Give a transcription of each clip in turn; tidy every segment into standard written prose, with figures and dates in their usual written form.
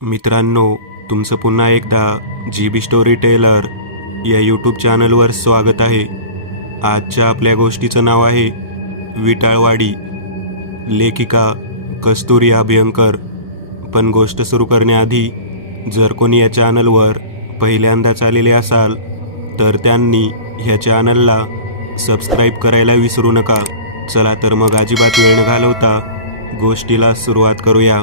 मित्रांनो, तुमचं पुन्हा एकदा GB स्टोरी टेलर या यूट्यूब चॅनलवर स्वागत आहे. आजच्या आपल्या गोष्टीचं नाव आहे विटाळवाडी. लेखिका कस्तुरी अभ्यंकर. पण गोष्ट सुरू करण्याआधी जर कोणी या चॅनलवर पहिल्यांदाच आलेले असाल तर त्यांनी ह्या चॅनलला सबस्क्राईब करायला विसरू नका. चला तर मग अजिबात वेळ न घालवता गोष्टीला सुरुवात करूया.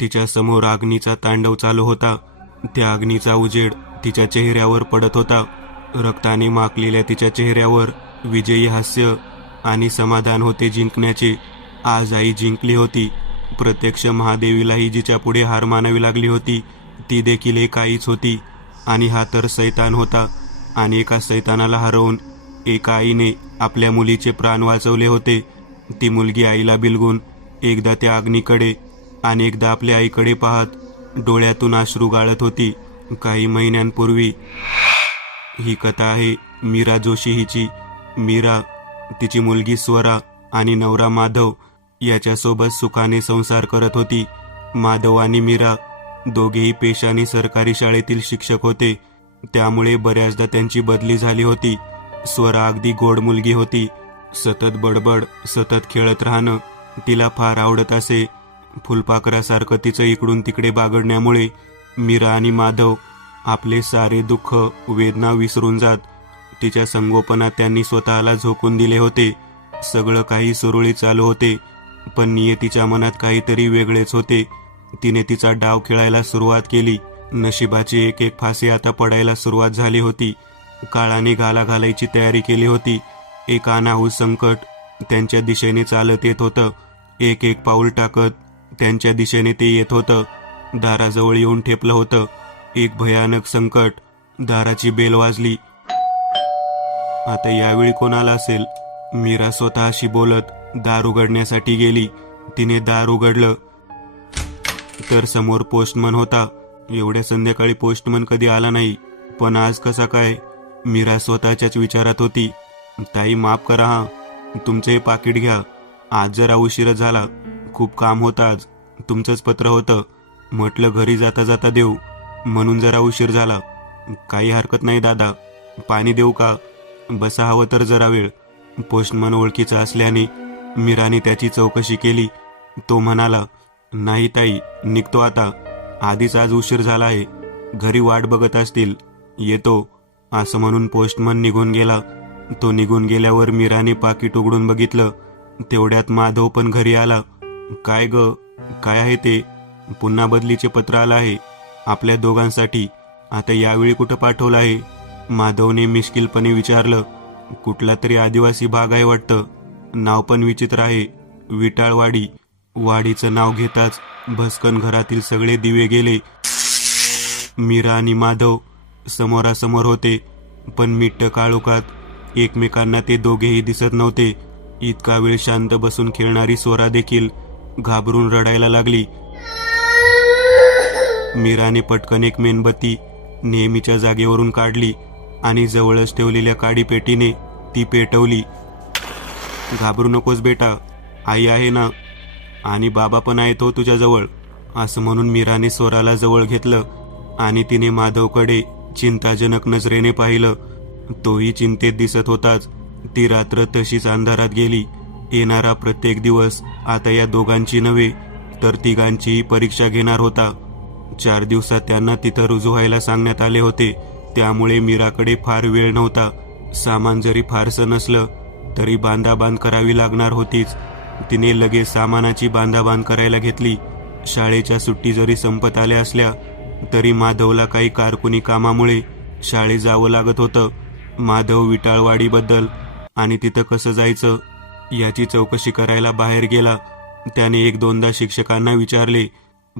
तिच्या समोर अग्नीचा तांडव चालू होता. त्या अग्नीचा उजेड तिच्या चेहऱ्यावर पडत होता. रक्ताने माखलेल्या तिच्या चेहऱ्यावर विजयी हास्य आणि समाधान होते जिंकण्याचे. आज आई जिंकली होती. प्रत्यक्ष महादेवीलाही जिच्या पुढे हार मानावी लागली होती ती देखील एक आईच होती. आणि हा तर सैतान होता. आणि एका सैतानाला हरवून एका आईने आपल्या मुलीचे प्राण वाचवले होते. ती मुलगी आईला बिलगून एकदा त्या अग्नीकडे आणि एकदा आपल्या आईकडे पाहत डोळ्यातून अश्रू गाळत होती. काही महिन्यांपूर्वी ही कथा आहे मीरा जोशी हिची. मीरा, तिची मुलगी स्वरा आणि नवरा माधव याच्यासोबत सुखाने संसार करत होती. माधव आणि मीरा दोघेही पेशाने सरकारी शाळेतील शिक्षक होते. त्यामुळे बऱ्याचदा त्यांची बदली झाली होती. स्वरा अगदी गोड मुलगी होती. सतत बडबड, सतत खेळत राहणं तिला फार आवडत असे. फुलपाखरासारखं तिचं इकडून तिकडे बागडण्यामुळे मीरा आणि माधव आपले सारे दुःख वेदना विसरून जात. तिच्या संगोपनात त्यांनी स्वतःला झोकून दिले होते. सगळं काही सुरळीत चालू होते. पण नियतीच्या मनात काहीतरी वेगळेच होते. तिने तिचा डाव खेळायला सुरुवात केली. नशिबाचे एक एक फासे आता पडायला सुरुवात झाली होती. काळाने घाला घालायची तयारी केली होती. एक अनाहूत संकट त्यांच्या दिशेने चालत येत होतं. एक एक पाऊल टाकत त्यांच्या दिशेने ते येत होतं. दाराजवळ येऊन ठेपलं होतं एक भयानक संकट. दाराची बेल वाजली. आता यावेळी कोणाला असेल? मीरा स्वतःशी बोलत दार उघडण्यासाठी गेली. तिने दार उघडलं तर समोर पोस्टमन होता. एवढ्या संध्याकाळी पोस्टमन कधी आला नाही, पण आज कसा काय? मीरा स्वतःच्याच विचारात होती. ताई, माफ करा हा, तुमचे पाकिट घ्या. आज जरा उशीर झाला. खूप काम होतं आज. तुमचंच पत्र होतं. म्हटलं घरी जाता जाता देऊ, म्हणून जरा उशीर झाला. काही हरकत नाही दादा. पाणी देऊ का? बसा, हवं तर जरा वेळ. पोस्टमन ओळखीचा असल्याने मीराने त्याची चौकशी केली. तो म्हणाला, नाही ताई, निघतो आता. आधीच आज उशीर झाला आहे. घरी वाट बघत असतील, येतो, असं म्हणून पोस्टमन निघून गेला. तो निघून गेल्यावर मीराने पाकिट उघडून बघितलं. तेवढ्यात माधव पण घरी आला. काय ग, काय आहे ते? पुन्हा बदलीचे पत्र आलं आहे आपल्या दोघांसाठी. आता यावेळी कुठं पाठवलं आहे? माधवने मिश्किलपणे विचारलं. कुठला तरी आदिवासी भाग आहे वाटतं. नाव पण विचित्र आहे, विटाळवाडी. वाडीचं नाव घेताच भस्कन घरातील सगळे दिवे गेले. मीरा आणि माधव समोरासमोर होते, पण मिट्ट काळोखात एकमेकांना ते दोघेही दिसत नव्हते. इतका वेळ शांत बसून खेळणारी स्वरा देखील घाबरून रडायला लागली. मीराने पटकन एक मेणबत्ती नेहमीच्या जागेवरून काढली आणि जवळच ठेवलेल्या काडीपेटीने ती पेटवली. घाबरू नकोस बेटा, आई आहे ना, आणि बाबा पण आहेत हो तुझ्याजवळ, असं म्हणून मीराने स्वराला जवळ घेतलं आणि तिने माधवकडे चिंताजनक नजरेने पाहिलं. तोही चिंतेत दिसत होताच. ती रात्र तशीच अंधारात गेली. येणारा प्रत्येक दिवस आता या दोघांची नव्हे तर तिघांचीही परीक्षा घेणार होता. 4 दिवसात त्यांना तिथं रुजू व्हायला सांगण्यात आले होते. त्यामुळे मीराकडे फार वेळ नव्हता. सामान जरी फारसं नसलं तरी बांधाबांध करावी लागणार होतीच. तिने लगेच सामानाची बांधाबांध करायला घेतली. शाळेच्या सुट्टी जरी संपत आल्या असल्या तरी माधवला काही कारकुनी कामामुळे शाळेत जावं लागत होतं. माधव विटाळवाडीबद्दल आणि तिथं कसं जायचं याची चौकशी करायला बाहेर गेला. त्याने 1-2दा शिक्षकांना विचारले,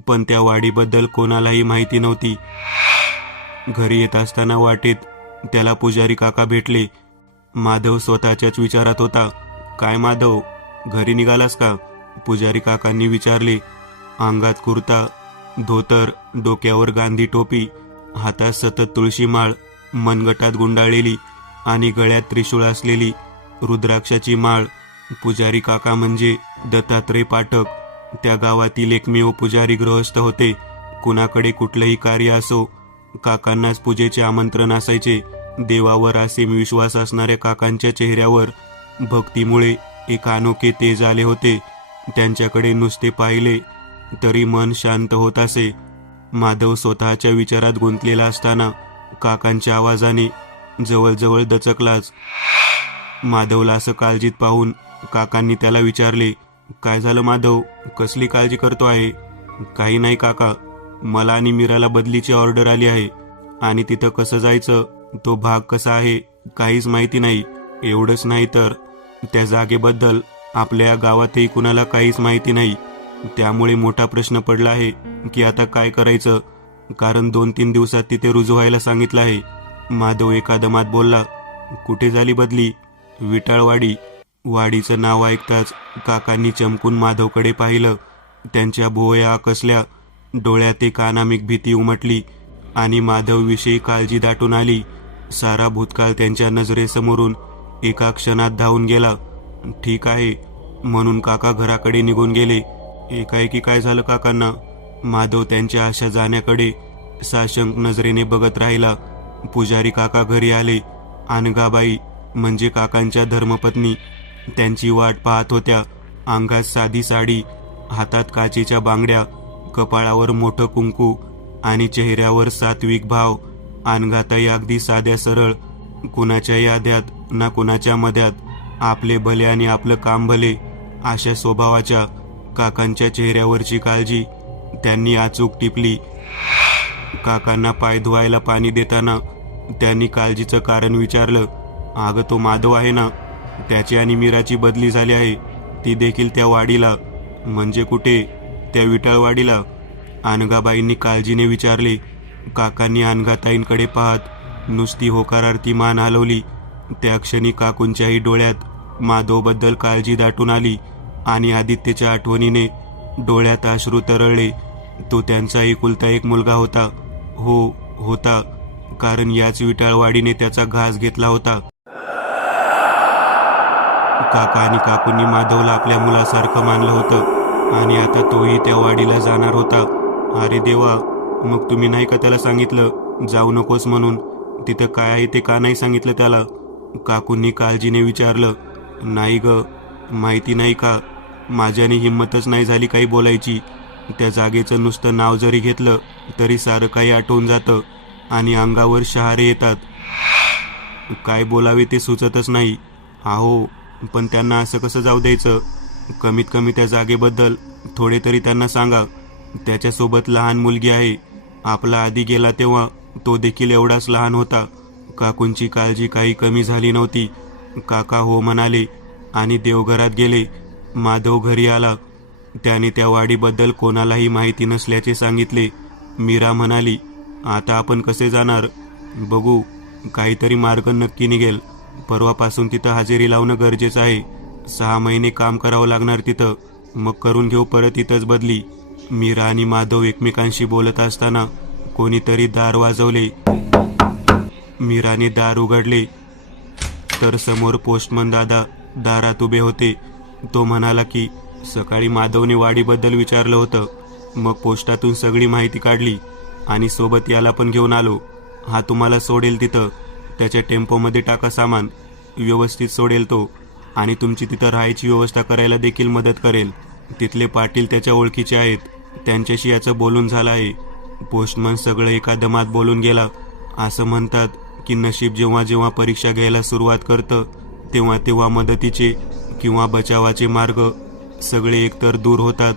पण त्या वाडीबद्दल कोणालाही माहिती नव्हती. घरी येत असताना वाटेत त्याला पुजारी काका भेटले. माधव स्वतःच्याच विचारात होता. काय माधव, घरी निघालास का? पुजारी काकांनी विचारले. अंगात कुर्ता, धोतर, डोक्यावर गांधी टोपी, हातात सतत तुळशी माळ, मनगटात गुंडाळलेली आणि गळ्यात त्रिशूळ असलेली रुद्राक्षाची माळ. पुजारी काका म्हणजे दत्तात्रय पाठक. त्या गावातील एकमेव पुजारी गृहस्थ होते. कुणाकडे कुठलंही कार्य असो, काकांनाच पूजेचे आमंत्रण असायचे. देवावर असीम विश्वास असणाऱ्या काकांच्या चेहऱ्यावर भक्तीमुळे एक अनोखे तेज आले होते. त्यांच्याकडे नुसते पाहिले तरी मन शांत होत असे. माधव स्वतःच्या विचारात गुंतलेला असताना काकांच्या आवाजाने जवळजवळ दचकलाच. माधवला असं काळजीत पाहून काकांनी त्याला विचारले, काय झालं माधव, कसली काळजी करतो आहे? काही नाही काका, मला आणि मीराला बदलीची ऑर्डर आली आहे आणि तिथं कसं जायचं, तो भाग कसा आहे, काहीच माहिती नाही. एवढंच नाही तर त्या जागेबद्दल आपल्या गावातही कुणाला काहीच माहिती नाही. त्यामुळे मोठा प्रश्न पडला आहे की आता काय करायचं, कारण 2-3 दिवसात तिथे रुजू व्हायला सांगितलं आहे. माधव एका दमात बोलला, कुठे झाली बदली? विटाळवाडी. वाडीचं नाव ऐकताच काकांनी चमकून माधवकडे पाहिलं. त्यांच्या भुवया आकसल्या, डोळ्यात एक अनामिक भीती उमटली आणि माधवविषयी काळजी दाटून आली. सारा भूतकाळ त्यांच्या नजरेसमोरून एका क्षणात धावून गेला. ठीक आहे म्हणून काका घराकडे निघून गेले. एकाएकी काय झालं काकांना? माधव त्यांच्या अशा जाण्याकडे साशंक नजरेने बघत राहिला. पुजारी काका घरी आले. अनघाबाई म्हणजे काकांच्या धर्मपत्नी त्यांची वाट पाहत होत्या. अंगात साधी साडी, हातात काचेच्या बांगड्या, कपाळावर मोठं कुंकू आणि चेहऱ्यावर सात्विक भाव. अनघाताई अगदी साध्या सरळ, कुणाच्या याद्यात ना कुणाच्या मध्यात, आपले भले आणि आपलं काम भले अशा स्वभावाच्या. काकांच्या चेहऱ्यावरची काळजी त्यांनी अचूक टिपली. काकांना पाय धुवायला पाणी देताना त्यांनी काळजीचं कारण विचारलं. अगं तो माधव आहे ना, त्याची आणि मीराची बदली झाली आहे, ती देखील त्या वाडीला. म्हणजे कुठे? त्या विटाळवाडीला. अनघाबाईंनी काळजीने विचारले. काकांनी अनघाताईंकडे पाहत नुसती होकारार्थी मान हलवली. त्या क्षणी काकूंच्याही डोळ्यात माधवबद्दल काळजी दाटून आली आणि आदित्यच्या आठवणीने डोळ्यात अश्रू तरळले. तो त्यांचा एकुलता एक मुलगा होता. हो होता, कारण याच विटाळवाडीने त्याचा घास घेतला होता. काका आणि काकूंनी माधवला आपल्या मुलासारखं मानलं होतं आणि आता तोही त्या वाडीला जाणार होता. अरे देवा, मग तुम्ही नाही का त्याला सांगितलं जाऊ नकोस म्हणून? तिथं काय आहे ते का नाही सांगितलं त्याला? काकूंनी काळजीने विचारलं. नाही ग, माहिती नाही का, माझ्याने हिंमतच नाही झाली काही बोलायची. त्या जागेचं नुसतं नाव जरी घेतलं तरी सारं काही आठवून जातं आणि अंगावर शहारे येतात. काय बोलावे ते सुचतच नाही. अहो, पण त्यांना असं कसं जाऊ द्यायचं? कमीत कमी त्या जागेबद्दल थोडे तरी त्यांना सांगा. त्याच्यासोबत लहान मुलगी आहे. आपला आधी गेला तेव्हा तो देखील एवढाच लहान होता. काकूंची काळजी काही कमी झाली नव्हती. काका हो म्हणाले आणि देवघरात गेले. माधव घरी आला. त्याने त्या वाडीबद्दल कोणालाही माहिती नसल्याचे सांगितले. मीरा म्हणाली, आता आपण कसे जाणार? बघू, काहीतरी मार्ग नक्की निघेल. परवापासून तिथं हजेरी लावणं गरजेचं आहे. 6 महिने काम करावं लागणार तिथं, मग करून घेऊ परत इथंच बदली. मीरा आणि माधव एकमेकांशी बोलत असताना कोणीतरी दार वाजवले. मीराने दार उघडले तर समोर पोस्टमन दादा दारात उभे होते. तो म्हणाला की सकाळी माधवने वाडीबद्दल विचारलं होतं, मग पोस्टातून सगळी माहिती काढली आणि सोबत याला पण घेऊन आलो. हा तुम्हाला सोडेल तिथं. त्याच्या टेम्पोमध्ये टाका सामान, व्यवस्थित सोडेल तो आणि तुमची तिथं राहायची व्यवस्था करायला देखील मदत करेल. तिथले पाटील त्याच्या ओळखीचे आहेत, त्यांच्याशी याचं बोलून झालं आहे. पोस्टमन सगळं एका दमात बोलून गेला. असं म्हणतात की नशीब जेव्हा जेव्हा परीक्षा घ्यायला सुरुवात करतं तेव्हा तेव्हा मदतीचे किंवा बचावाचे मार्ग सगळे एकतर दूर होतात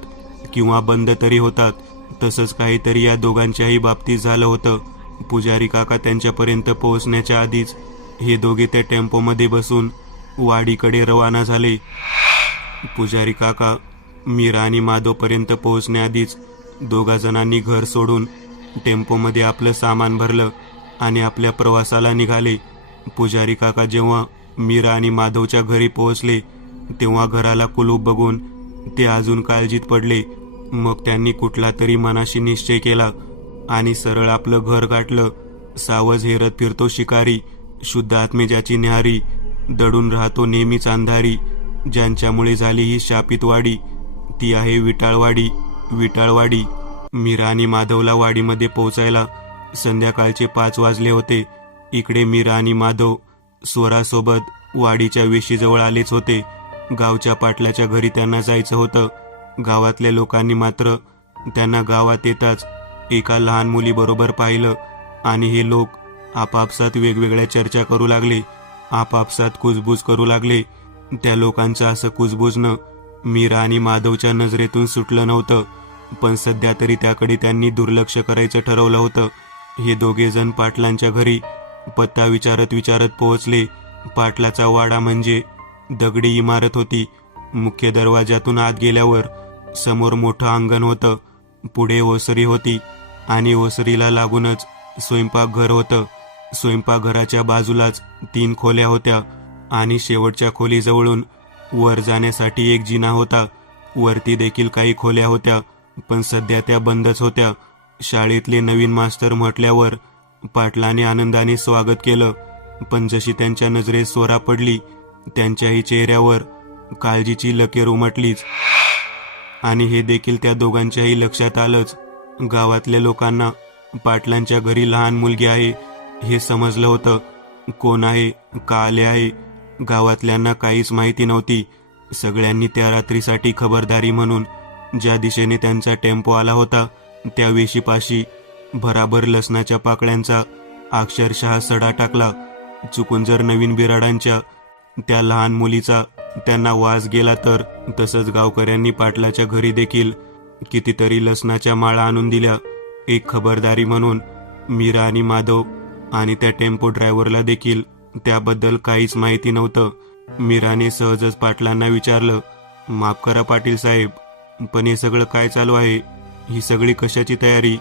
किंवा बंद तरी होतात. तसंच काहीतरी या दोघांच्याही बाबतीत झालं होतं. पुजारी काका त्यांच्यापर्यंत पोहोचण्याच्या आधीच हे दोघे त्या टेम्पोमध्ये बसून वाडीकडे रवाना झाले. पुजारी काका मीरा आणि माधवपर्यंत पोहोचण्याआधीच दोघा जणांनी घर सोडून टेम्पोमध्ये आपलं सामान भरलं आणि आपल्या प्रवासाला निघाले. पुजारी काका जेव्हा मीरा आणि माधवच्या घरी पोहोचले तेव्हा घराला कुलूप बघून ते अजून काळजीत पडले. मग त्यांनी कुठला तरी मनाशी निश्चय केला आणि सरळ आपलं घर गाठलं. सावज हेरत फिरतो शिकारी, शुद्ध आत्मे ज्याची न्याहारी, दडून राहतो नेहमीच अंधारी. ज्यांच्यामुळे झाली ही शापित वाडी, ती आहे विटाळवाडी. विटाळवाडी. मीरा आणि माधवला वाडीमध्ये पोहोचायला संध्याकाळचे 5 वाजले होते. इकडे मीरा आणि माधव स्वरासोबत वाडीच्या वेशीजवळ आलेच होते. गावच्या पाटलाच्या घरी त्यांना जायचं होतं. गावातल्या लोकांनी मात्र त्यांना गावात येताच एका लहान मुलीबरोबर पाहिलं आणि हे लोक आपापसात वेगवेगळ्या चर्चा करू लागले, आपापसात कुजबूज करू लागले. त्या लोकांचं असं कुजबुजणं मीरा आणि माधवच्या नजरेतून सुटलं नव्हतं, पण सध्या तरी त्याकडे त्यांनी दुर्लक्ष करायचं ठरवलं होतं. हे दोघे जण पाटलांच्या घरी पत्ता विचारत विचारत पोहोचले. पाटलाचा वाडा म्हणजे दगडी इमारत होती. मुख्य दरवाजातून आत गेल्यावर समोर मोठं अंगण होतं, पुढे ओसरी होती आणि ओसरीला लागूनच स्वयंपाकघर होतं. स्वयंपाकघराच्या बाजूलाच 3 खोल्या होत्या आणि शेवटच्या खोलीजवळून वर जाण्यासाठी एक जिना होता. वरती देखील काही खोल्या होत्या, पण सध्या त्या बंदच होत्या. शाळेतले नवीन मास्तर म्हटल्यावर पाटलाने आनंदाने स्वागत केलं, पण जशी त्यांच्या नजरेत सोरा पडली, त्यांच्याही चेहऱ्यावर काळजीची लकीर उमटलीच. आणि हे देखील त्या दोघांच्याही लक्षात आलंच. गावातल्या लोकांना पाटलांच्या घरी लहान मुलगी आहे हे समजलं होतं. कोण आहे, का आले आहे, गावातल्यांना काहीच माहिती नव्हती. सगळ्यांनी त्या रात्रीसाठी खबरदारी म्हणून ज्या दिशेने त्यांचा टेम्पो आला होता त्या वेशीपाशी भराभर लसणाच्या पाकळ्यांचा अक्षरशः सडा टाकला. चुकून जर नवीन बिराडांच्या त्या लहान मुलीचा त्यांना वास गेला तर. तसंच गावकऱ्यांनी पाटलाच्या घरी देखील कितीतरी लसणाच्या माळा आणून दिल्या, एक खबरदारी म्हणून. मीरा आणि माधव आणि त्या टेम्पो ड्रायव्हरला देखील त्याबद्दल काहीच माहिती नव्हतं. मीराने सहजच पाटलांना विचारलं, माफ करा पाटील साहेब, पण हे सगळं काय चालू आहे? ही सगळी कशाची तयारी?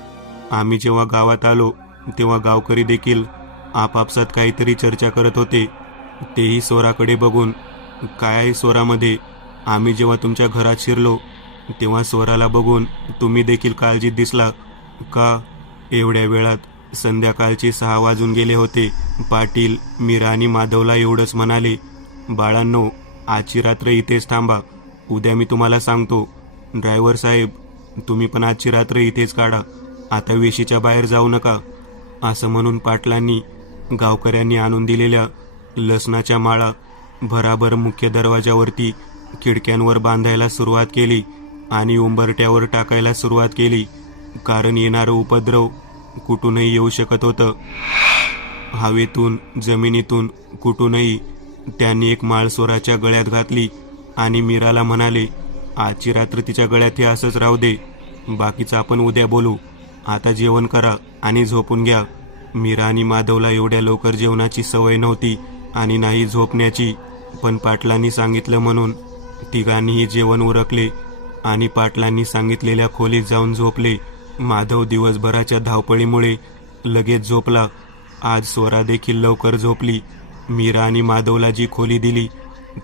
आम्ही जेव्हा गावात आलो तेव्हा गावकरी देखील आपापसात काहीतरी चर्चा करत होते, तेही सोराकडे बघून. काय आहे सोरामध्ये? आम्ही जेव्हा तुमच्या घरात शिरलो तेव्हा सोराला बघून तुम्ही देखील काळजीत दिसला का? एवढ्या वेळात संध्याकाळचे 6 वाजून गेले होते. पाटील मीरा आणि माधवला एवढंच म्हणाले, बाळांनो, आजची रात्र इथेच थांबा, उद्या मी तुम्हाला सांगतो. ड्रायव्हर साहेब, तुम्ही पण आजची रात्र इथेच काढा, आता वेशीच्या बाहेर जाऊ नका. असं म्हणून पाटलांनी गावकऱ्यांनी आणून दिलेल्या लसणाच्या माळा भराभर मुख्य दरवाजावरती खिडक्यांवर बांधायला सुरुवात केली आणि उंबरट्यावर टाकायला सुरुवात केली, कारण येणारं उपद्रव कुठूनही येऊ शकत होतं. हवेतून, जमिनीतून, कुठूनही. त्यांनी एक माळ सोराच्या गळ्यात घातली आणि मीराला म्हणाले, आजची रात्र तिच्या गळ्यात हे असंच राहू दे, बाकीचं आपण उद्या बोलू. आता जेवण करा आणि झोपून घ्या. मीरा आणि माधवला एवढ्या लवकर जेवणाची सवय नव्हती आणि नाही झोपण्याची, पण पाटलांनी सांगितलं म्हणून तिघांनीही जेवण उरकले आणि पाटलांनी सांगितलेल्या खोलीत जाऊन झोपले. माधव दिवसभराच्या धावपळीमुळे लगेच झोपला. आज सोरा देखील लवकर झोपली. मीरा आणि माधवला जी खोली दिली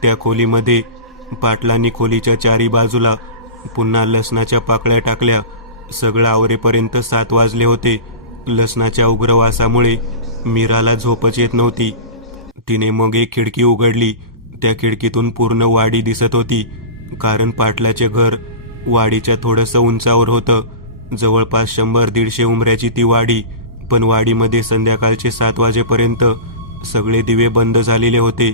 त्या खोलीमध्ये पाटलांनी खोलीच्या चारी बाजूला पुन्हा लसणाच्या पाकळ्या टाकल्या. सगळं आवरेपर्यंत 7 वाजले होते. लसणाच्या उग्र वासामुळे मीराला झोपच येत नव्हती. तिने मग एक खिडकी उघडली. त्या खिडकीतून पूर्ण वाडी दिसत होती, कारण पाटलाचे घर वाडीच्या थोडंसं उंचावर होतं. जवळपास 100-150 उंबऱ्याची ती वाडी, पण वाडीमध्ये संध्याकाळचे 7 वाजेपर्यंत सगळे दिवे बंद झालेले होते.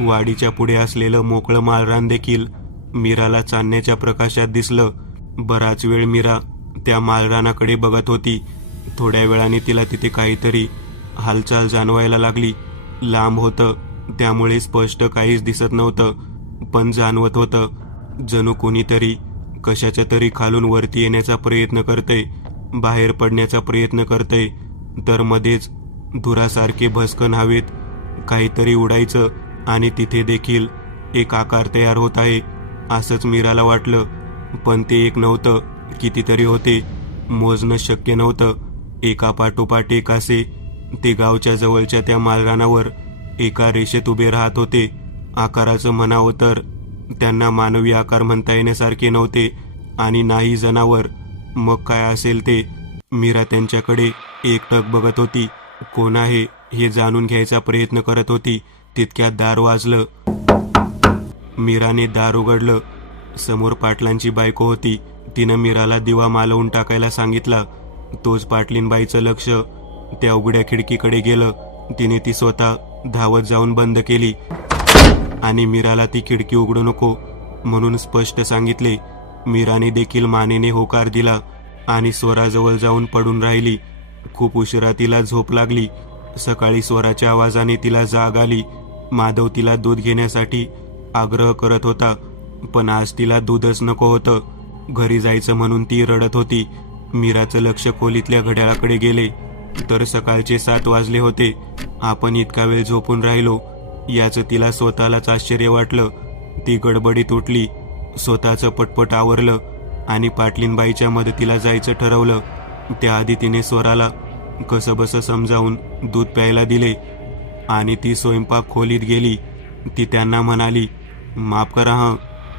वाडीच्या पुढे असलेलं मोकळं माळरान देखील मीराला चांदण्याच्या प्रकाशात दिसलं. बराच वेळ मीरा त्या माळरानाकडे बघत होती. थोड्या वेळाने तिला तिथे काहीतरी हालचाल जाणवायला लागली. लांब होतं, त्यामुळे स्पष्ट काहीच दिसत नव्हतं, पण जाणवत होतं जणू कोणीतरी कशाच्या तरी खालून वरती येण्याचा प्रयत्न करतंय, बाहेर पडण्याचा प्रयत्न करतंय. तर मध्येच धुरासारखे भस्कन हवेत काहीतरी उडायचं आणि तिथे देखील एक आकार तयार होत आहे असंच मीराला वाटलं. पण ते एक नव्हतं, कितीतरी होते. मोजणं शक्य नव्हतं. एका पाठोपाठ एक असे ते गावच्या जवळच्या त्या मालरानावर एका रेषेत उभे राहत होते. आकाराचं म्हणावं तर त्यांना मानवी आकार म्हणता येण्यासारखे नव्हते. आणि नाही जनावर. मग काय असेल ते. मीरा त्यांच्याकडे एकटक बघत होती. कोण आहे हे जाणून घ्यायचा प्रयत्न करत होती. तितक्यात दार वाजलं. मीराने दार उघडलं. समोर पाटलांची बायको होती. तिनं मीराला दिवा मालवून टाकायला सांगितला. तोच पाटलीनबाईचं लक्ष त्या उघड्या खिडकीकडे गेलं. तिने ती स्वतः धावत जाऊन बंद केली आणि मीराला ती खिडकी उघडू नको म्हणून स्पष्ट सांगितले. मीराने देखील मानेने होकार दिला आणि स्वराजवळ जाऊन पडून राहिली. खूप उशिरा तिला झोप लागली. सकाळी स्वराच्या आवाजाने तिला जाग आली. माधव तिला दूध घेण्यासाठी आग्रह करत होता, पण आज तिला दूधच नको होतं. घरी जायचं म्हणून ती रडत होती. मीराचं लक्ष खोलीतल्या घड्याळाकडे गेले तर सकाळचे 7 वाजले होते. आपण इतका वेळ झोपून राहिलो याचं तिला स्वतःलाच आश्चर्य वाटलं. ती गडबडीत उठली, स्वतःचं पटपट आवरलं आणि पाटलीनबाईच्या मदतीला जायचं ठरवलं. त्याआधी तिने स्वराला कसंबसं समजावून दूध प्यायला दिले आणि ती स्वयंपाक खोलीत गेली. ती त्यांना म्हणाली, माफ करा हं,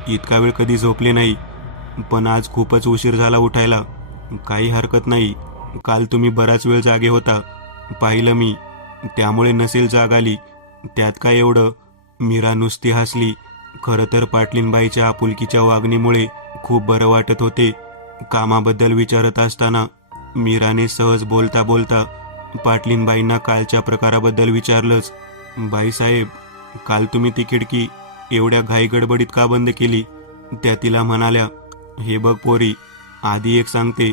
इतका वेळ कधी झोपले नाही, पण आज खूपच उशीर झाला उठायला. काही हरकत नाही, काल तुम्ही बराच वेळ जागे होता, पाहिलं मी, त्यामुळे नसेल जाग आली. त्यात काय एवढं. मीरा नुसती हसली. खरं तर पाटलीनबाईच्या आपुलकीच्या वागणीमुळे खूप बरं वाटत होते. कामाबद्दल विचारत असताना मीराने सहज बोलता बोलता पाटलीनबाईंना कालच्या प्रकाराबद्दल विचारलंच. बाईसाहेब, काल तुम्ही ती खिडकी एवढ्या घाई गडबडीत का बंद केली? त्या तिला म्हणाल्या, हे बघ पोरी, आधी एक सांगते,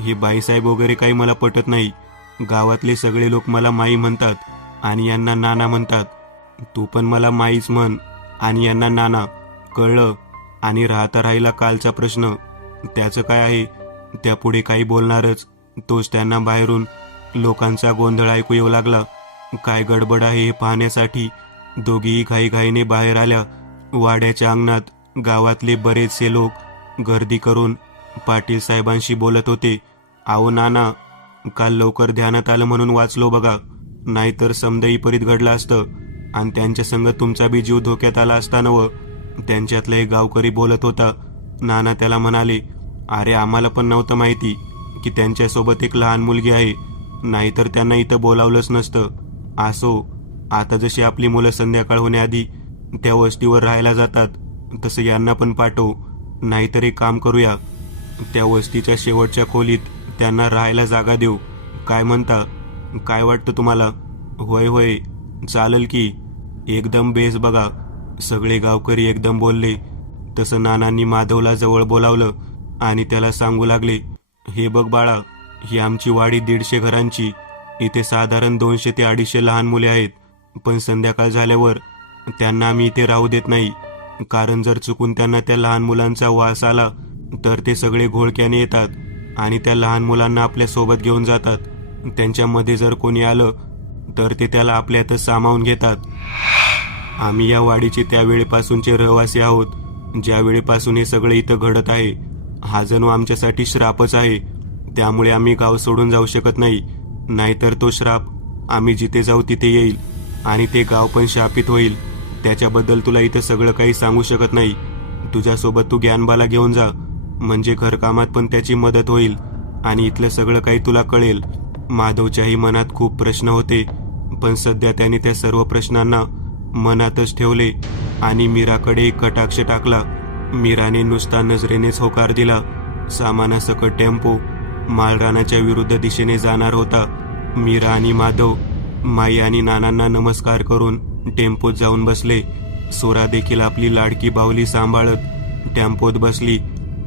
हे बाईसाहेब वगैरे काही मला पटत नाही. गावातले सगळे लोक मला माई म्हणतात आणि यांना नाना म्हणतात. तू पण मला माईच म्हण आणि यांना नाना, कळलं? आणि राहता राहिला कालचा प्रश्न, त्याचं काय आहे? त्या पुढे काही बोलणारच तोच त्यांना बाहेरून लोकांचा गोंधळ ऐकू येऊ लागला. काय गडबड आहे हे पाहण्यासाठी दोघीही घाईघाईने बाहेर आल्या. वाड्याच्या अंगणात गावातले बरेचसे लोक गर्दी करून पाटील साहेबांशी बोलत होते. आहो नाना, काल लवकर ध्यानात आलं म्हणून वाचलो बघा, नाहीतर समदई परीत घडलं असतं आणि त्यांच्या संग तुमचा बी जीव धोक्यात आला असता नव. त्यांच्यातला एक गावकरी बोलत होता. नाना त्याला म्हणाले, अरे आम्हाला पण नव्हतं माहिती की त्यांच्यासोबत एक लहान मुलगी आहे, नाहीतर त्यांना इथं बोलावलंच नसतं. असो, आता जशी आपली मुलं संध्याकाळ होण्याआधी त्या वस्तीवर राहायला जातात तसं यांना पण पाठव. नाहीतर एक काम करूया, त्या वस्तीच्या शेवटच्या खोलीत त्यांना राहायला जागा देऊ. काय म्हणता? काय वाटतं तुम्हाला? होय होय, चालेल की, एकदम बेस बघा, सगळे गावकरी एकदम बोलले. तसं नानांनी माधवला जवळ बोलावलं आणि त्याला सांगू लागले, हे बघ बाळा, ही आमची वाडी 150 घरांची. इथे साधारण 200 ते 250 लहान मुले आहेत, पण संध्याकाळ झाल्यावर त्यांना आम्ही इथे राहू देत नाही. कारण जर चुकून त्यांना त्या लहान मुलांचा वास आला तर ते सगळे घोळक्याने येतात आणि त्या लहान मुलांना आपल्या सोबत घेऊन जातात. त्यांच्यामध्ये जर कोणी आलं तर ते त्याला आपल्यातच सामावून घेतात. आम्ही या वाडीचे त्या वेळेपासूनचे रहिवासी आहोत, ज्या वेळेपासून हे सगळे इथं घडत आहे. हा जणू आमच्यासाठी श्रापच आहे. त्यामुळे आम्ही गाव सोडून जाऊ शकत नाही, नाहीतर तो श्राप आम्ही जिथे जाऊ तिथे येईल आणि ते गाव पण शापित होईल. त्याच्याबद्दल तुला इथं सगळं काही सांगू शकत नाही. तुझ्यासोबत तू ज्ञानबाला घेऊन जा, म्हणजे घरकामात पण त्याची मदत होईल आणि इथलं सगळं काही तुला कळेल. माधवच्याही मनात खूप प्रश्न होते, पण सध्या त्याने त्या सर्व प्रश्नांना मनातच ठेवले आणि मीराकडे एक कटाक्ष टाकला. मीराने नुसता नजरेनेच होकार दिला. सामानासकट टेम्पो माळरानाच्या विरुद्ध दिशेने जाणार होता. मीरा आणि माधव माई आणि नानांना नमस्कार करून टेम्पोत जाऊन बसले. सोरा देखील आपली लाडकी बाहुली सांभाळत टेम्पोत बसली.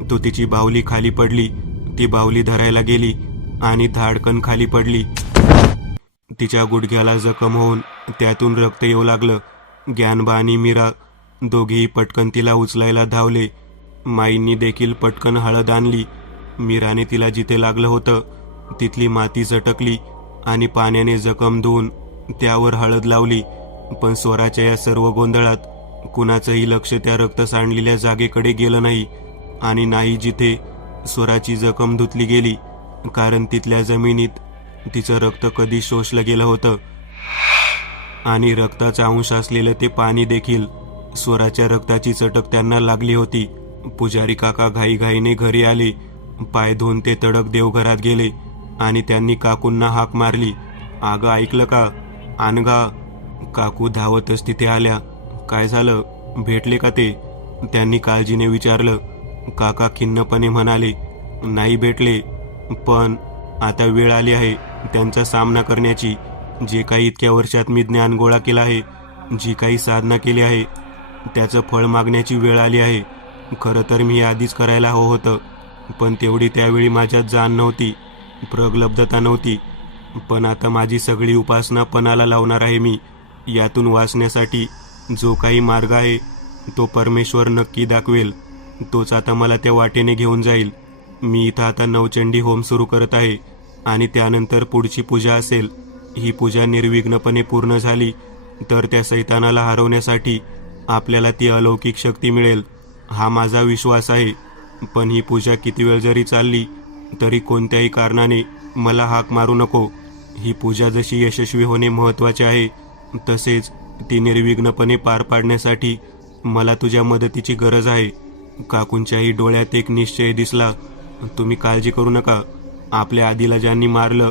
तो तिची बाहुली खाली पडली. ती बाहुली धरायला गेली आणि धाडकन खाली पडली. तिच्या गुडघ्याला जखम होऊन त्यातून रक्त येऊ लागलं. ज्ञानबा आणि मीरा दोघेही पटकन तिला उचलायला धावले. माईंनी देखील पटकन हळद आणली. मीराने तिला जिथे लागलं होतं तिथली माती झटकली आणि पाण्याने जखम धुवून त्यावर हळद लावली. पण स्वराच्या या सर्व गोंधळात कुणाचंही लक्ष त्या रक्त सांडलेल्या जागेकडे गेलं नाही आणि नाही जिथे स्वराची जखम धुतली गेली, कारण तिथल्या जमिनीत तिचं रक्त कधी शोषलं गेलं होतं आणि रक्ताचा अंश असलेलं ते पाणी देखील स्वराच्या रक्ताची चटक त्यांना लागली होती. पुजारी काका घाईघाईने घरी आले. पाय धुवून ते तडक देवघरात गेले आणि त्यांनी काकूंना हाक मारली, "अगं ऐकलं का? आणगा." काकू धावतच तिथे आल्या. "काय झालं? भेटले का ते?" त्यांनी काळजीने विचारलं. काका खिन्नपणे म्हणाले, "नाही भेटले, पण आता वेळ आली आहे त्यांचा सामना करण्याची. जे काही इतक्या वर्षात मी ज्ञान गोळा केलं आहे, जी काही साधना केली आहे, त्याचं फळ मागण्याची वेळ आली आहे. खरं तर मी हे आधीच करायला हवं होतं, पण तेवढी त्यावेळी माझ्यात जाण नव्हती, प्रगल्भता नव्हती. पण आता माझी सगळी उपासना पणाला लावणार आहे मी. यातून वाचण्यासाठी जो काही मार्ग आहे तो परमेश्वर नक्की दाखवेल. तोच आता मला त्या वाटेने घेऊन जाईल. मी इथं आता नवचंडी होम सुरू करत आहे आणि त्यानंतर पुढची पूजा असेल. ही पूजा निर्विघ्नपणे पूर्ण झाली तर त्या सैतानाला हरवण्यासाठी आपल्याला ती अलौकिक शक्ती मिळेल, हा माझा विश्वास आहे. पण ही पूजा किती वेळ जरी चालली तरी कोणत्याही कारणाने मला हाक मारू नको. ही पूजा जशी यशस्वी होणे महत्त्वाचे आहे, तसेच ती निर्विघ्नपणे पार पाडण्यासाठी मला तुझ्या मदतीची गरज आहे." काकूंच्याही डोळ्यात एक निश्चय दिसला. "तुम्ही काळजी करू नका. आपल्या आधीला ज्यांनी मारलं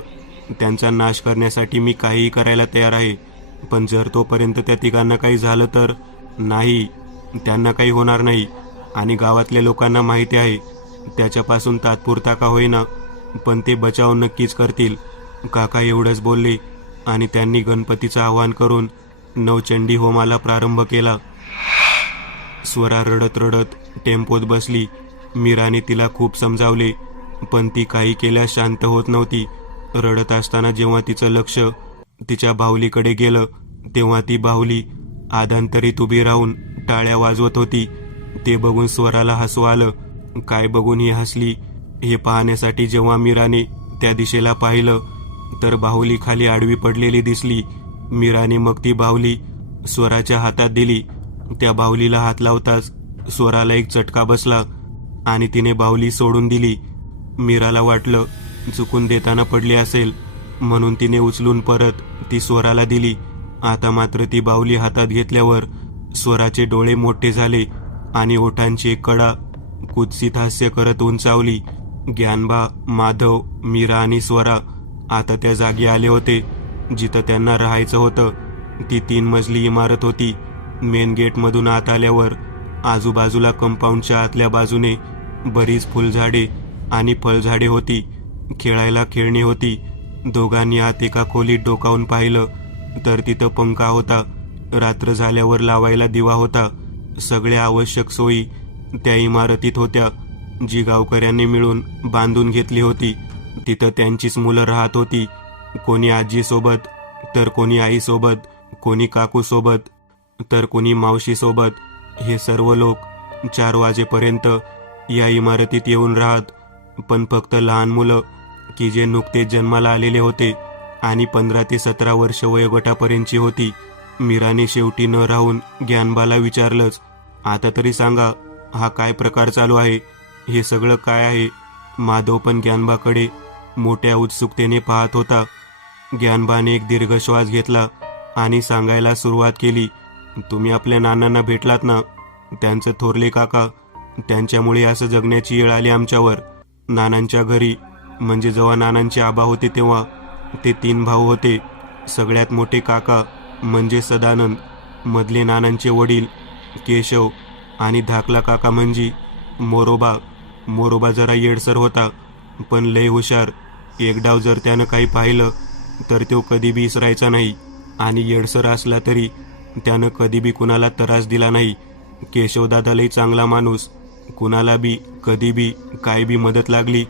त्यांचा नाश करण्यासाठी मी काहीही करायला तयार आहे. पण जर तोपर्यंत त्या तिघांना काही झालं तर?" "नाही, त्यांना काही होणार नाही. आणि गावातल्या लोकांना माहिती आहे, त्याच्यापासून तात्पुरता का होईना, पण ते बचाव नक्कीच करतील." काका एवढंच बोलले आणि त्यांनी गणपतीचं आवाहन करून नवचंडी होमाला प्रारंभ केला. स्वरा रडत रडत टेम्पोत बसली. मीराने तिला खूप समजावले, पण ती काही केल्यास शांत होत नव्हती. रडत असताना जेव्हा तिचं लक्ष तिच्या बाहुलीकडे गेलं, तेव्हा ती बाहुली आधांतरीत उभी राहून टाळ्या वाजवत होती. ते बघून स्वराला हसू आलं. काय बघून ही हसली हे पाहण्यासाठी जेव्हा मीराने त्या दिशेला पाहिलं तर बाहुली खाली आडवी पडलेली दिसली. मीराने मग ती बाहुली स्वराच्या हातात दिली. त्या बाहुलीला हात लावताच स्वराला एक चटका बसला आणि तिने बाहुली सोडून दिली. मीराला वाटलं चुकून देताना पडली असेल, म्हणून तिने उचलून परत ती स्वराला दिली. आता मात्र ती बाहुली हातात घेतल्यावर स्वराचे डोळे मोठे झाले आणि ओठांची एक कडा कुत्सित हास्य करत उंचावली. ज्ञानबा, माधव, मीरा आणि स्वरा आता त्या जागी आले होते जिथं त्यांना राहायचं होतं. ती 3 मजली इमारत होती. मेन गेटमधून आत आल्यावर आजूबाजूला कंपाऊंडच्या आतल्या बाजूने बरीच फुलझाडे आणि फळझाडे होती. खेळायला खेळणी होती. दोघांनी आत एका खोलीत डोकावून पाहिलं तर तिथं पंखा होता. रात्र झाल्यावर लावायला दिवा होता. सगळ्या आवश्यक सोयी त्या इमारतीत होत्या, जी गावकऱ्यांनी मिळून बांधून घेतली होती. तिथं त्यांचीच मुलं राहत होती. कोणी आजीसोबत, तर कोणी आईसोबत, कोणी काकूसोबत, तर कोणी मावशीसोबत. हे सर्व लोक 4 वाजेपर्यंत या इमारतीत येऊन राहत. पण फक्त लहान मुलं की जे नुकतेच जन्माला आलेले होते आणि 15 ते 17 वर्ष वयोगटापर्यंतची होती. मीराने शेवटी न राहून ज्ञानबाला विचारलंच, "आता तरी सांगा, हा काय प्रकार चालू आहे? हे सगळं काय आहे?" माधव पण ज्ञानबाकडे मोठ्या उत्सुकतेने पाहत होता. ज्ञानबाने एक दीर्घ श्वास घेतला आणि सांगायला सुरुवात केली, "तुम्ही आपल्या नानांना भेटलात ना? त्यांचं थोरले काका, त्यांच्यामुळे असं जगण्याची वेळ आली आमच्यावर. नानांच्या घरी, म्हणजे जेव्हा नानांचे आबा होते तेव्हा ते 3 भाऊ होते. सगळ्यात मोठे काका म्हणजे सदानंद, मधले नानांचे वडील केशव आणि धाकला काका म्हणजे मोरोबा. मोरोबा जरा येडसर होता, पण लय हुशार. एक डाव जर त्यानं काही पाहिलं तर तो कधी बी विसरायचा नाही. आणि येडसर असला तरी त्यानं कधी बी कुणाला त्रास दिला नाही. केशवदादा लय चांगला माणूस. कुणाला बी कधी बी काय बी मदत लागली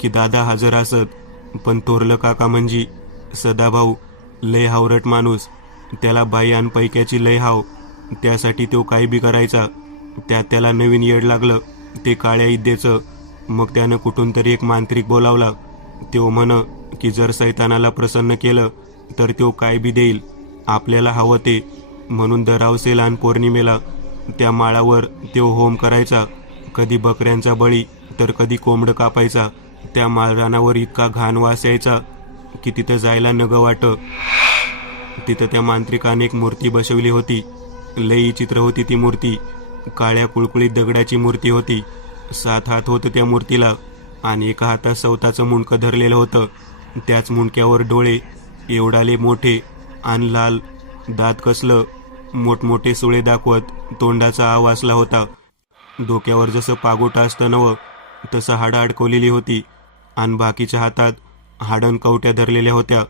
की दादा हजर असत. पण थोरलं काका म्हणजे सदाभाऊ लय हावरट माणूस. त्याला बाई आणि पैक्याची लय हाव. त्यासाठी तो काही बी करायचा. त्यात त्याला नवीन येड लागलं ते काळ्या इद्देचं. मग त्यानं कुठून तरी एक मांत्रिक बोलावला. तो म्हण की जर सैतानाला प्रसन्न केलं तर तो काय बी देईल, आपल्याला हवं ते. म्हणून दर अवसेल आणि पौर्णिमेला त्या माळावर तो होम करायचा. कधी बकऱ्यांचा बळी तर कधी कोंबडं कापायचा. त्या माळरानावर इतका घाण वास यायचा की तिथं जायला नगं वाट. तिथं त्या मांत्रिकाने एक मूर्ती बसवली होती. लई चित्र होती ती मूर्ती. काळ्या कुळकुळीत दगडाची मूर्ती होती. 7 हात होतं त्या मूर्तीला आणि एका हातात सवताचं मुंडकं धरलेलं होतं. त्याच मुंडक्यावर डोळे एवढाले मोठे आणि लाल, दात कसलं मोठमोठे सुळे दाखवत तोंडाचा आवाजला होता. डोक्यावर जसं पागोटा असतं नवं तसं हाडं अडकवलेली होती आणि बाकीच्या हातात हाडण कवट्या धरलेल्या होत्या.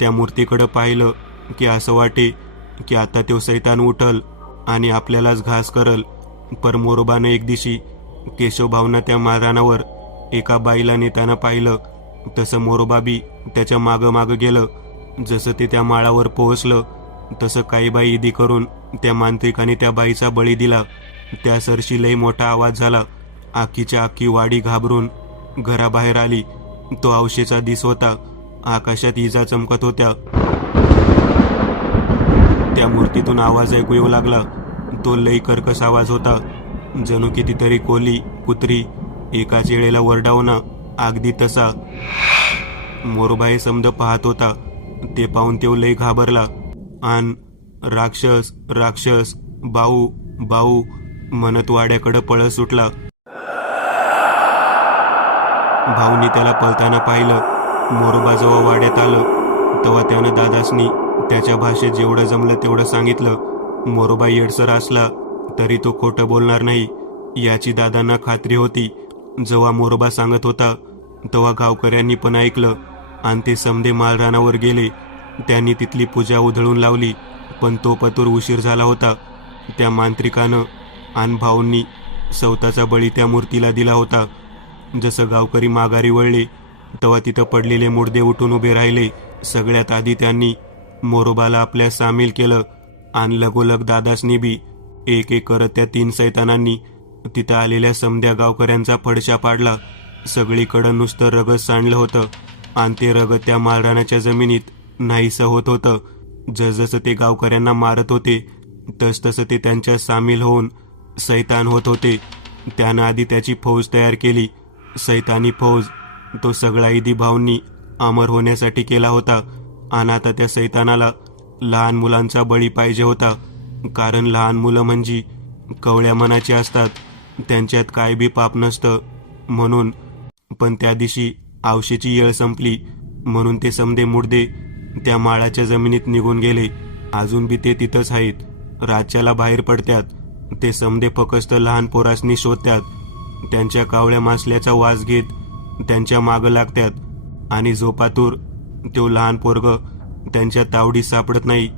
त्या मूर्तीकडं पाहिलं की असं वाटे की आता तो सैतान उठल आणि आपल्यालाच घास करल. पर मोरोबानं एक दिवशी केशवभावना त्या माररानावर एका बाईला नेताना पाहिलं. तसं मोरोबाबी त्याच्या मागं गेलं. जसं ते त्या माळावर पोहोचलं तसं काही बाई इदी करून त्या मांत्रिकाने त्या बाईचा बळी दिला. त्या सरशी लई मोठा आवाज झाला. आखीच्या आखी वाडी घाबरून घराबाहेर आली. तो आवशेचा दिस होता. आकाशात इजा चमकत होत्या. त्या मूर्तीतून आवाज ऐकू येऊ लागला. तो लई कर्कश आवाज होता. जणू कितीतरी कोली कुत्री एकाच वेळेला वरडावना. अगदी तसा. मोरोबाई समद पाहत होता. ते पाहून तो लई घाबरला आन राक्षस राक्षस बाऊ बाऊ म्हणत वाड्याकडं पळत सुटला. भाऊनी त्याला पळताना पाहिलं. मोरोबा जेव्हा वाड्यात आलं तेव्हा त्यानं दादासनी त्याच्या भाषेत जेवढं जमलं तेवढं सांगितलं. मोरोबा येडसर असला तरी तो खोटं बोलणार नाही याची दादांना खात्री होती. जेव्हा मोरोबा सांगत होता तेव्हा गावकऱ्यांनी पण ऐकलं आणि ते समधे माळरानावर गेले. त्यांनी तिथली पूजा उधळून लावली. पण तो पतूर उशीर झाला होता. त्या मांत्रिकानं आणि भाऊंनी सवताचा बळी त्या मूर्तीला दिला होता. जसं गावकरी माघारी वळले तेव्हा तिथं पडलेले मुडदे उठून उभे राहिले. सगळ्यात आधी त्यांनी मोरोबाला आपल्या सामील केलं आणि लगोलग दादासनी बी. एक एक करत त्या 3 सैतानांनी तिथं आलेल्या समध्या गावकऱ्यांचा फडशा पाडला. सगळीकडं नुसतं रगत सांडलं होतं आणि ते रगत त्या माळरानाच्या जमिनीत नाहीसं होत होतं. जसजसं ते गावकऱ्यांना मारत होते तसतसं ते त्यांच्या सामील होऊन सैतान होत होते. त्यानं आधी त्याची फौज तयार केली. सैतानी फौज. तो सगळा ईदी भाऊंनी अमर होण्यासाठी केला होता आणि आता त्या सैतानाला लहान मुलांचा बळी पाहिजे होता. कारण लहान मुलं म्हणजे कवळ्या मनाची असतात. त्यांच्यात काय बी पाप नसतं म्हणून. पण त्या दिवशी आवशेची येळ संपली म्हणून ते समधे मुडदे त्या माळाच्या जमिनीत निघून गेले. अजून बी ते तिथंच आहेत. राज्याला बाहेर पडतात. ते समधे फकस्त लहान पोरासनी शोधतात. त्यांच्या कावळ्या मासल्याचा वास घेत त्यांच्या मागं लागतात आणि जो पातूर तो लहान पोरग त्यांच्या तावडीत सापडत नाही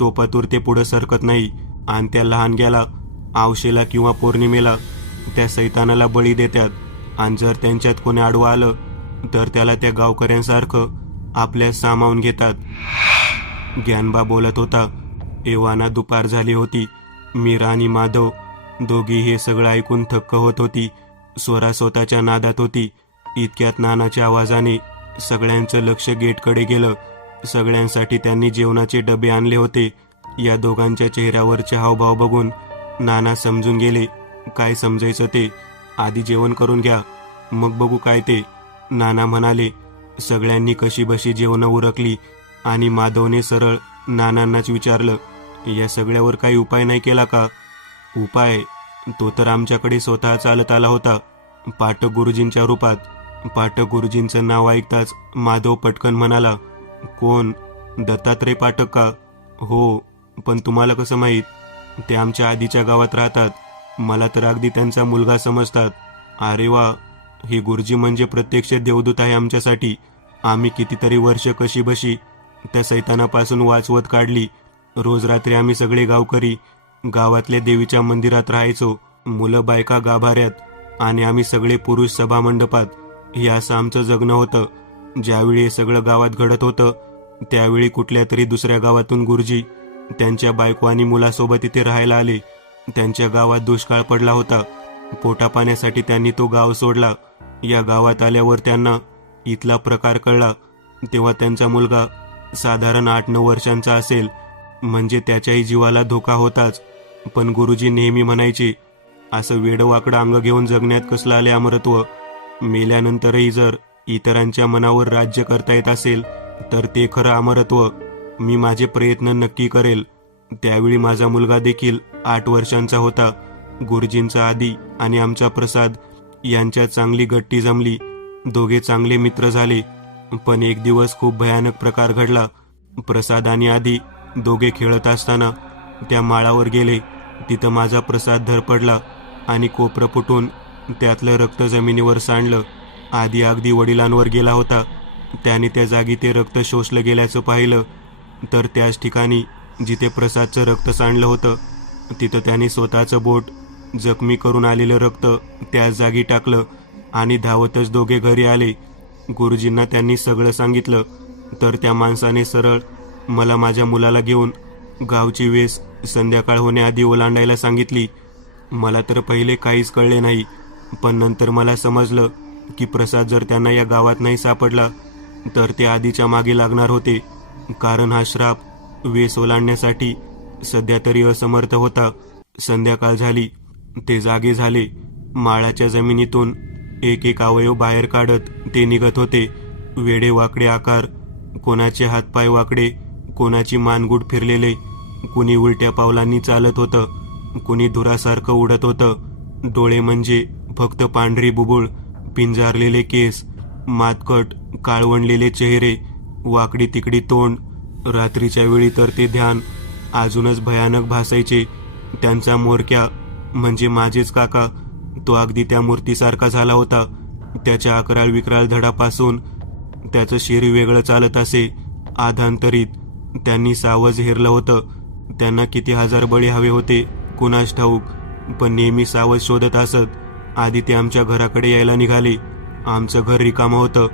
तो पातूर ते पुढं सरकत नाही आणि त्या लहानग्याला आवशेला किंवा पौर्णिमेला त्या सैतानाला बळी देतात. आणि जर त्यांच्यात कोणी आडवं आलं तर त्याला त्या गावकऱ्यांसारखं आपल्या सामावून घेतात. ज्ञानबा बोलत होता. एव्हाना दुपार झाली होती. मीरा आणि माधव दोघी हे सगळं ऐकून थक्क होत होती. स्वरा स्वतःच्या नादात होती. इतक्यात नानाच्या आवाजाने सगळ्यांचं लक्ष गेटकडे गेलं. सगळ्यांसाठी त्यांनी जेवणाचे डबे आणले होते. या दोघांच्या चेहऱ्यावरचे हावभाव बघून नाना समजून गेले. काय समजायचं ते. आधी जेवण करून घ्या मग बघू काय ते. नाना म्हणाले. सगळ्यांनी कशीबशी जेवणं उरकली आणि माधवने सरळ नानांनाच विचारलं, या सगळ्यावर काही उपाय नाही केला का? उपाय? तो तर आमच्याकडे स्वतः चालत आला होता, पाठक गुरुजींच्या रूपात. पाठक गुरुजींचं नाव ऐकताच माधव पटकन म्हणाला, कोण? दत्तात्रय पाठक का? हो. पण तुम्हाला कसं माहीत? ते आमच्या आधीच्या गावात राहतात. मला तर अगदी त्यांचा मुलगा समजतात. अरे वा, हे गुरुजी म्हणजे प्रत्यक्ष देवदूत आहे आमच्यासाठी. आम्ही कितीतरी वर्ष कशीबशी त्या सैतानापासून वाचवत काढली. रोज रात्री आम्ही सगळे गावकरी गावातल्या देवीच्या मंदिरात राहायचो. मुलं बायका गाभाऱ्यात आणि आम्ही सगळे पुरुष सभामंडपात. हे असं आमचं जगणं होतं. ज्यावेळी हे सगळं गावात घडत होतं त्यावेळी कुठल्या तरी दुसऱ्या गावातून गुरुजी त्यांच्या बायको आणि मुलासोबत इथे राहायला आले. त्यांच्या गावात दुष्काळ पडला होता. पोटापाण्यासाठी त्यांनी तो गाव सोडला. या गावात आल्यावर त्यांना इथला प्रकार कळला. तेव्हा त्यांचा मुलगा साधारण 8-9 वर्षांचा असेल. म्हणजे त्याच्याही जीवाला धोका होताच. पण गुरुजी नेहमी म्हणायचे, असं वेडवाकडं अंग घेऊन जगण्यात कसलं आले अमरत्व. मेल्यानंतरही जर इतरांच्या मनावर राज्य करता येत असेल तर ते खरं अमरत्व. मी माझे प्रयत्न नक्की करेल. त्यावेळी माझा मुलगा देखील 8 वर्षांचा होता. गुरुजींचा आदी आणि आमचा प्रसाद यांच्यात चांगली गट्टी जमली. दोघे चांगले मित्र झाले. पण एक दिवस खूप भयानक प्रकार घडला. प्रसाद आणि आदी दोघे खेळत असताना त्या माळावर गेले. तिथं माझा प्रसाद धरपडला आणि कोपरं फुटून त्यातलं रक्त जमिनीवर सांडलं. आदी अगदी वडिलांवर गेला होता. त्याने त्या जागी ते रक्त शोषलं गेल्याचं पाहिलं. तर त्याच ठिकाणी जिथे प्रसादचं रक्त सांडलं होतं तिथं त्याने स्वतःचं बोट जखमी करून आलेलं रक्त त्याच जागी टाकलं आणि धावतच दोघे घरी आले. गुरुजींना त्यांनी सगळं सांगितलं. तर त्या माणसाने सरळ मला माझ्या मुलाला घेऊन गावची वेस संध्याकाळ होण्याआधी ओलांडायला सांगितली. मला तर पहिले काहीच कळले नाही, पण नंतर मला समजलं की प्रसाद जर त्यांना या गावात नाही सापडला तर ते आधीच्या मागे लागणार होते, कारण हा श्राप वेस ओलांडण्यासाठी सध्या तरी असमर्थ होता. संध्याकाळ झाली. ते जागे झाले. माळाच्या जमिनीतून एक एक अवयव बाहेर काढत ते निघत होते. वेडे वाकडे आकार, कोणाचे हातपाय वाकडे, कोणाची मानगुट फिरलेले, कुणी उलट्या पावलांनी चालत होतं, कुणी धुरासारखं उडत होतं. डोळे म्हणजे फक्त पांढरी बुबुळ, पिंजारलेले केस, मातकट काळवंडलेले चेहरे, वाकडी तिकडी तोंड. रात्रीच्या वेळी तर ते ध्यान अजूनच भयानक भासायचे. त्यांचा मोरक्या म्हणजे माझेच काका, तो अगदी त्या मूर्तीसारखा झाला होता. त्याच्या अकराळ विक्राळ धडापासून त्याचं शरीर वेगळं चालत असे. आधांतरीत त्यांनी सावज हेरलं होतं. त्यांना किती हजार बळी हवे होते कुणास ठाऊक, पण नेहमी सावज शोधत असत. आधी ते आमच्या घराकडे यायला निघाले. आमचं घर रिकामं होतं.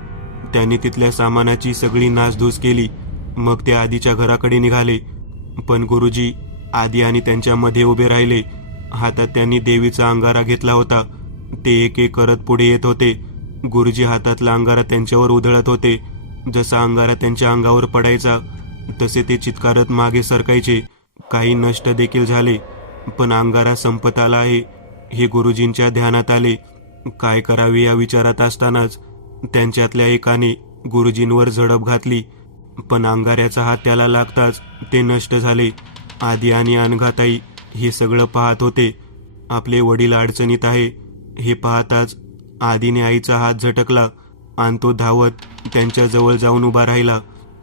त्यांनी तिथल्या सामानाची सगळी नासधूस केली. मग ते आधीच्या घराकडे निघाले. पण गुरुजी आधी आणि त्यांच्या मध्ये उभे राहिले. हातात त्यांनी देवीचा अंगारा घेतला होता. ते एक एक करत पुढे येत होते. गुरुजी हातातला अंगारा त्यांच्यावर उधळत होते. जसा अंगारा त्यांच्या अंगावर पडायचा तसे ते चित्कारत मागे सरकायचे. काही नष्ट देखील झाले, पण अंगारा संपत आला आहे हे गुरुजींच्या ध्यानात आले. काय करावे या विचारात असतानाच त्यांच्यातल्या एकाने गुरुजींवर झडप घातली, पण अंगाऱ्याचा हात त्याला लागताच ते नष्ट झाले. आदी आणि अनघाताई हे सगळं पाहत होते. आपले वडील अडचणीत आहे हे पाहताच आदीने आईचा हात झटकला आणि तो धावत त्यांच्या जवळ जाऊन उभा राहिला.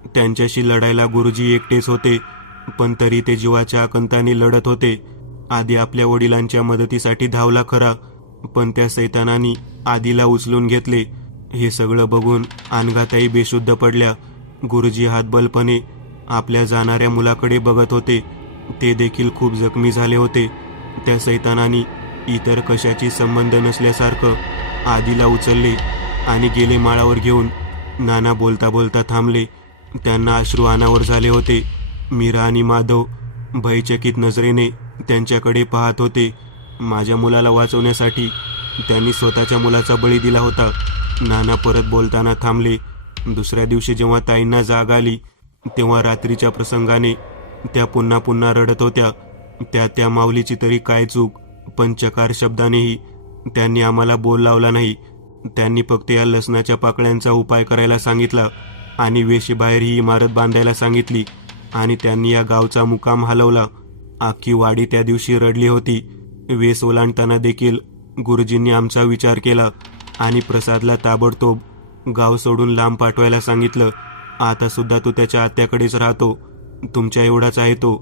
त्यांच्याशी लढायला गुरुजी एकटेच होते, पण तरी ते जीवाच्या आकंताने लढत होते. आदी आपल्या वडिलांच्या मदतीसाठी धावला खरा, पण त्या सैतानाने आदीला उचलून घेतले. हे सगळं बघून अनघाताई बेशुद्ध पडल्या. गुरुजी हातबलपणे आपल्या जाणाऱ्या मुलाकडे बघत होते. ते देखील खूप जखमी झाले होते. त्या सैतानाने इतर कशाची संबंध नसल्यासारखं आदीला उचलले आणि गेले माळावर घेऊन. नाना बोलता बोलता थांबले. त्यांना अश्रू अनावर झाले होते. मीरा आणि माधव भयचकित नजरेने त्यांच्याकडे पाहत होते. माझ्या मुलाला वाचवण्यासाठी त्यांनी स्वतःच्या मुलाचा बळी दिला होता. नाना परत बोलताना थांबले. दुसऱ्या दिवशी जेव्हा ताईंना जाग आली तेव्हा रात्रीच्या प्रसंगाने त्या पुन्हा पुन्हा रडत होत्या. त्या माऊलीची तरी काय चूक, पण चकार शब्दानेही त्यांनी आम्हाला बोल लावला नाही. त्यांनी फक्त या लसणाच्या पाकळ्यांचा उपाय करायला सांगितला आणि वेशीबाहेर ही इमारत बांधायला सांगितली आणि त्यांनी या गावचा मुकाम हलवला. अख्खी वाडी त्या दिवशी रडली होती. वेस ओलांडताना देखील गुरुजींनी आमचा विचार केला आणि प्रसादला ताबडतोब गाव सोडून लांब पाठवायला सांगितलं. आता सुद्धा तो त्याच्या आत्याकडेच राहतो. तुमच्या एवढाच आहे तो.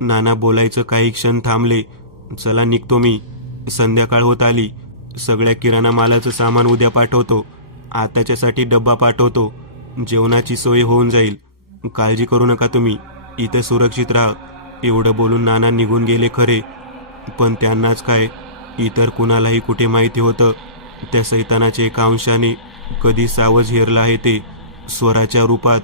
नाना बोलायचं काही क्षण थांबले. चला निघतो मी. संध्याकाळ होत आली. सगळ्या किराणा मालाचं सामान उद्या पाठवतो. आताच्यासाठी डब्बा पाठवतो. जेवणाची सोय होऊन जाईल. काळजी करू नका तुम्ही. इथं सुरक्षित राहा. एवढं बोलून नाना निघून गेले खरे, पण त्यांनाच काय, इतर कुणालाही कुठे माहिती होतं त्या सैतानाच्या एका अंशाने कधी सावज हेरला आहे ते स्वराच्या रूपात